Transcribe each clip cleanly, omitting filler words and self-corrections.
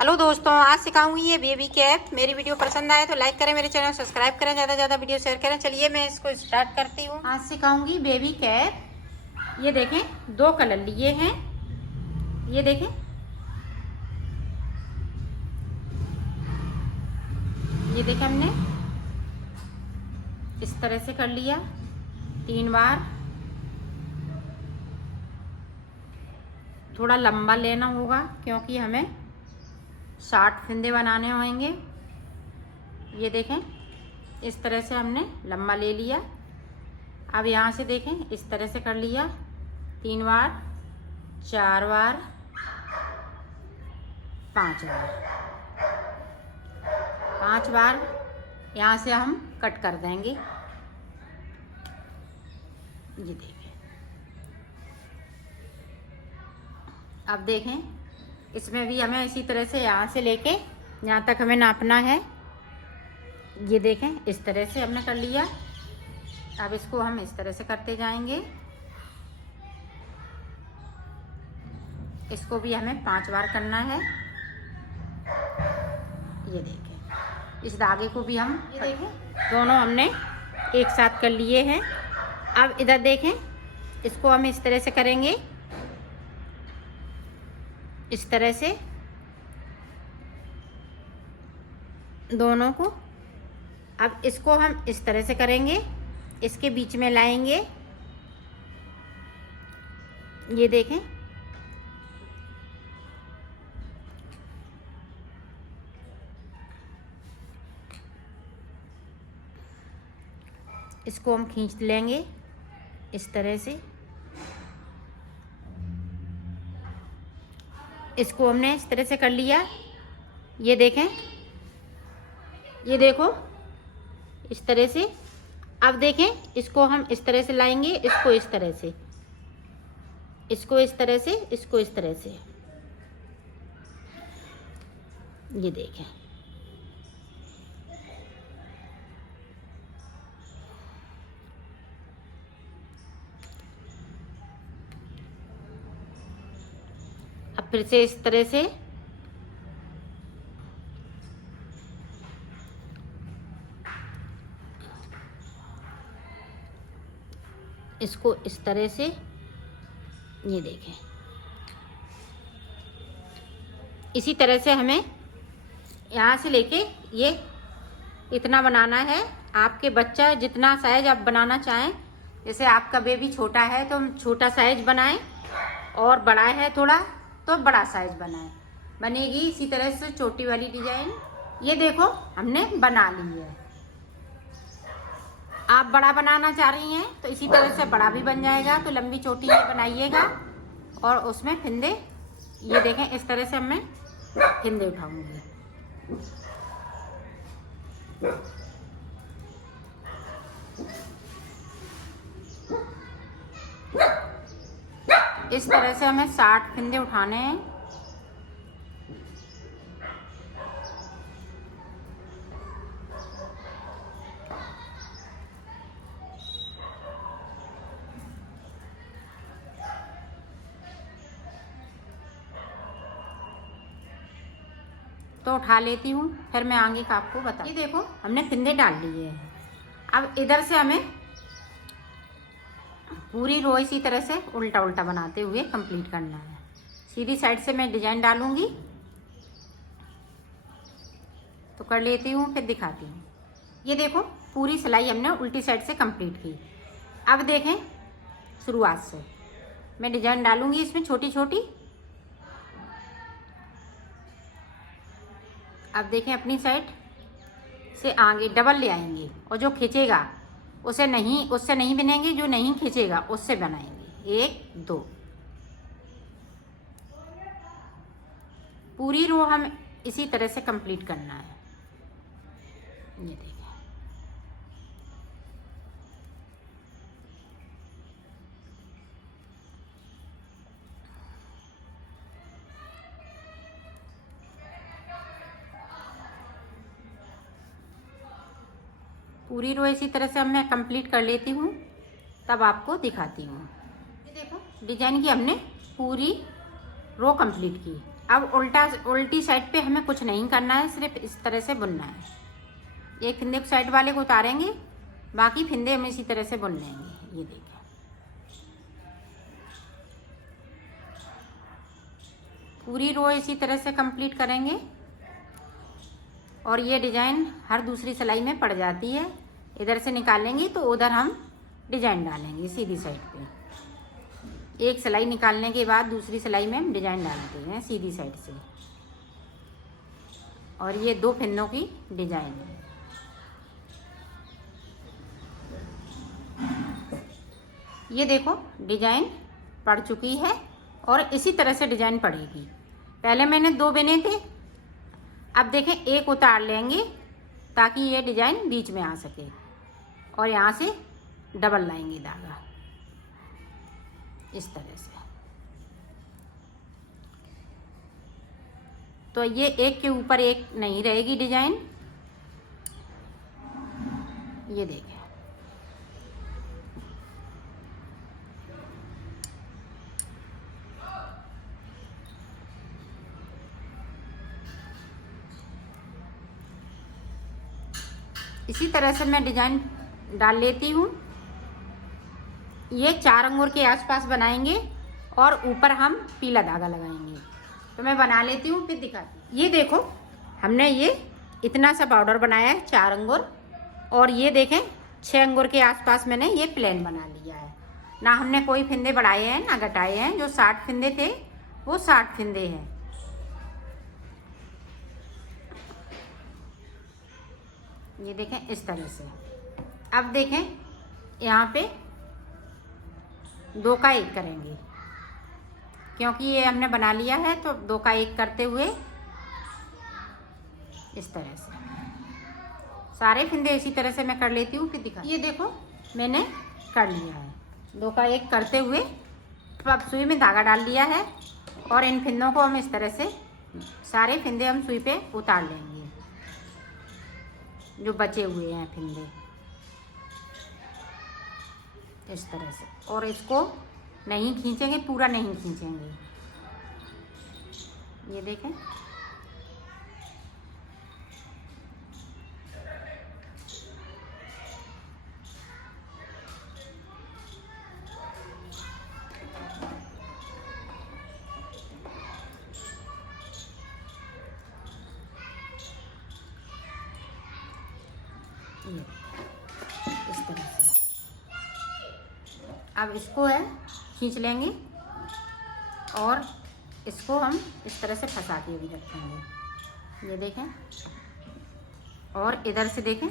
Hello दोस्तों, आज सिखाऊंगी ये बेबी कैप। मेरी वीडियो पसंद आए तो लाइक करें, मेरे चैनल सब्सक्राइब करें, ज़्यादा से ज़्यादा वीडियो शेयर करें। चलिए मैं इसको स्टार्ट करती हूँ। आज सिखाऊंगी बेबी कैप। ये देखें, 2 कलर लिए हैं। ये देखें, ये देखें, हमने इस तरह से कर लिया 3 बार। थोड़ा लंबा लेना होगा क्योंकि हमें 60 फंदे बनाने होंगे। ये देखें, इस तरह से हमने लंबा ले लिया। अब यहाँ से देखें, इस तरह से कर लिया 3 बार, 4 बार, 5 बार। 5 बार यहाँ से हम कट कर देंगे। ये देखें, अब देखें, इसमें भी हमें इसी तरह से यहाँ से लेके यहाँ तक हमें नापना है। ये देखें, इस तरह से हमने कर लिया। अब इसको हम इस तरह से करते जाएंगे। इसको भी हमें 5 बार करना है। ये देखें, इस धागे को भी हम, ये देखें, दोनों हमने एक साथ कर लिए हैं। अब इधर देखें, इसको हम इस तरह से करेंगे, इस तरह से दोनों को। अब इसको हम इस तरह से करेंगे, इसके बीच में लाएंगे। ये देखें, इसको हम खींच लेंगे इस तरह से। इसको हमने इस तरह से कर लिया। ये देखें, ये देखो, इस तरह से। अब देखें, इसको हम इस तरह से लाएंगे, इसको इस तरह से, इसको इस तरह से, इसको इस तरह से। ये देखें, अब फिर से इस तरह से इसको इस तरह से। ये देखें, इसी तरह से हमें यहाँ से लेके ये इतना बनाना है। आपके बच्चा जितना साइज आप बनाना चाहें, जैसे आपका बेबी छोटा है तो हम छोटा साइज बनाएं, और बड़ा है थोड़ा तो बड़ा साइज बनाएं। बनेगी इसी तरह से छोटी वाली डिजाइन। ये देखो, हमने बना ली है। आप बड़ा बनाना चाह रही हैं तो इसी तरह से बड़ा भी बन जाएगा। तो लंबी चोटी ये बनाइएगा और उसमें फिंदे, ये देखें, इस तरह से मैं फिंदे उठाऊंगी। इस तरह से हमें 60 फिंदे उठाने हैं। तो उठा लेती हूँ, फिर मैं आगे का आपको बता। ये देखो, हमने फिंदे डाल लिए हैं। अब इधर से हमें पूरी रो इसी तरह से उल्टा उल्टा बनाते हुए कंप्लीट करना है। सीधी साइड से मैं डिजाइन डालूंगी, तो कर लेती हूँ, फिर दिखाती हूँ। ये देखो, पूरी सिलाई हमने उल्टी साइड से कंप्लीट की। अब देखें, शुरुआत से मैं डिजाइन डालूंगी इसमें छोटी छोटी। अब देखें, अपनी साइड से आगे डबल ले आएंगे, और जो खींचेगा उससे नहीं बनेंगे, जो नहीं खींचेगा उससे बनाएंगे। 1 2, पूरी रो हम इसी तरह से कंप्लीट करना है। ये देखिए, पूरी रो इसी तरह से मैं कंप्लीट कर लेती हूँ, तब आपको दिखाती हूँ। ये देखो, डिजाइन की हमने पूरी रो कंप्लीट की। अब उल्टी साइड पे हमें कुछ नहीं करना है, सिर्फ इस तरह से बुनना है। एक फंदे साइड वाले को उतारेंगे, बाकी फंदे हम इसी तरह से बुन लेंगे। ये देखिए, पूरी रो इसी तरह से कंप्लीट करेंगे। और ये डिज़ाइन हर दूसरी सिलाई में पड़ जाती है। इधर से निकालेंगे तो उधर हम डिज़ाइन डालेंगे सीधी साइड पे। एक सिलाई निकालने के बाद दूसरी सिलाई में हम डिज़ाइन डालते हैं सीधी साइड से। और ये 2 फंदों की डिज़ाइन है। ये देखो डिज़ाइन पड़ चुकी है और इसी तरह से डिज़ाइन पड़ेगी। पहले मैंने 2 बुने थे, अब देखें एक उतार लेंगे ताकि ये डिज़ाइन बीच में आ सके। और यहाँ से डबल लाएंगे धागा इस तरह से। तो ये एक के ऊपर एक नहीं रहेगी डिज़ाइन। ये देखें, इसी तरह से मैं डिज़ाइन डाल लेती हूँ। ये 4 अंगूर के आसपास बनाएंगे और ऊपर हम पीला धागा लगाएंगे। तो मैं बना लेती हूँ, फिर दिखाती हूँ। ये देखो हमने ये इतना सा बॉर्डर बनाया है 4 अंगूर, और ये देखें 6 अंगूर के आसपास मैंने ये प्लेन बना लिया है। ना हमने कोई फंदे बढ़ाए हैं ना घटाए हैं। जो 60 फंदे थे वो 60 फंदे हैं। ये देखें इस तरह से। अब देखें यहाँ पे 2 का 1 करेंगे, क्योंकि ये हमने बना लिया है। तो 2 का 1 करते हुए इस तरह से सारे फंदे इसी तरह से मैं कर लेती हूँ, फिर दिखा। ये देखो मैंने कर लिया है। 2 का 1 करते हुए अब सुई में धागा डाल दिया है। और इन फंदों को हम इस तरह से सारे फंदे हम सुई पे उतार लेंगे, जो बचे हुए हैं फंदे इस तरह से। और इसको नहीं खींचेंगे, पूरा नहीं खींचेंगे। ये देखें, ये इस तरह से। अब इसको है खींच लेंगे और इसको हम इस तरह से फंसा के भी रखेंगे। ये देखें, और इधर से देखें,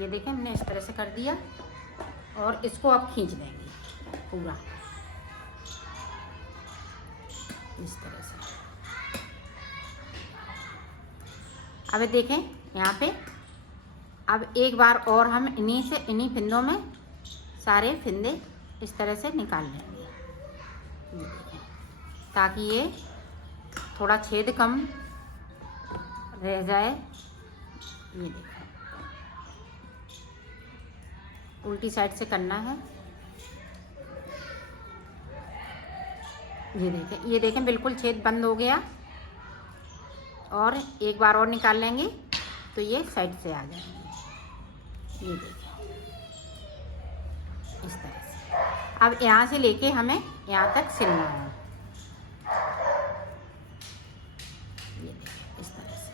ये देखें हमने इस तरह से कर दिया। और इसको अब खींच देंगे पूरा इस तरह से। अब देखें यहाँ पे, अब एक बार और हम इन्हीं फंदों में सारे फंदे इस तरह से निकाल लेंगे। ये देखें, ताकि ये थोड़ा छेद कम रह जाए। ये देखें, उल्टी साइड से करना है। ये देखें बिल्कुल छेद बंद हो गया। और एक बार और निकाल लेंगे तो ये साइड से आ जाएंगे। ये देखिए इस तरह से। अब यहाँ से लेके हमें यहाँ तक सिलना है। ये देखिए इस तरह से।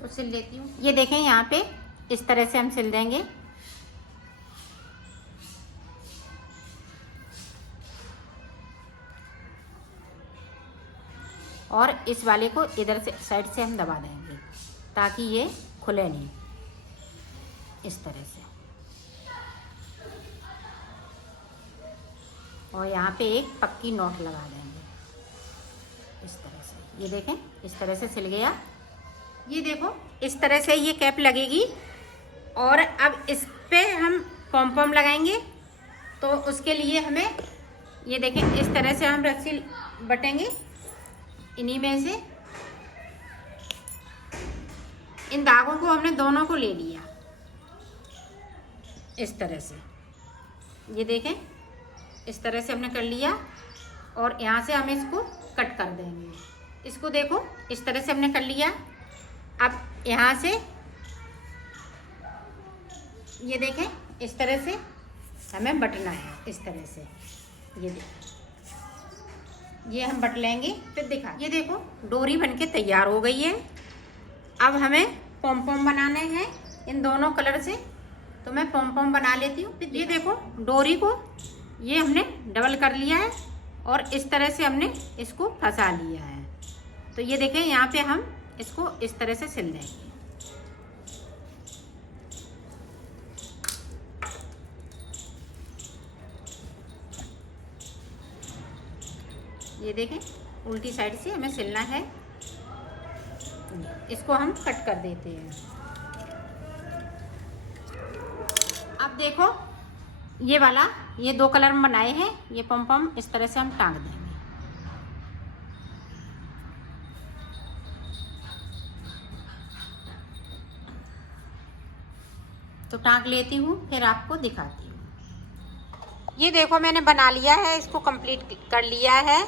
तो सिल लेती हूँ। ये देखें यहाँ पे इस तरह से हम सिल देंगे। और इस वाले को इधर से साइड से हम दबा देंगे ताकि ये खुले नहीं, इस तरह से। और यहाँ पे एक पक्की नॉट लगा देंगे इस तरह से। ये देखें इस तरह से सिल गया। ये देखो इस तरह से ये कैप लगेगी। और अब इस पे हम पॉम पॉम लगाएंगे। तो उसके लिए हमें ये देखें इस तरह से हम रस्सी बटेंगे। इन्हीं में से इन धागों को हमने दोनों को ले लिया इस तरह से। ये देखें, इस तरह से हमने कर लिया और यहाँ से हम इसको कट कर देंगे। इसको देखो, इस तरह से हमने कर लिया। अब यहाँ से ये देखें, इस तरह से हमें बटना है, इस तरह से। ये देखो, ये हम बट लेंगे, फिर दिखा। ये देखो डोरी बनके तैयार हो गई है। अब हमें पॉम पॉम बनाने हैं इन दोनों कलर से, तो मैं पॉम पॉम बना लेती हूँ। फिर ये देखो डोरी को ये हमने डबल कर लिया है और इस तरह से हमने इसको फंसा लिया है। तो ये देखें, यहाँ पे हम इसको इस तरह से सिल देंगे। ये देखें, उल्टी साइड से हमें सिलना है। इसको हम कट कर देते हैं। अब देखो ये वाला, ये 2 कलर में बनाए हैं, ये पम पम इस तरह से हम टांग देंगे। तो टांग लेती हूँ, फिर आपको दिखाती हूँ। ये देखो मैंने बना लिया है, इसको कंप्लीट कर लिया है।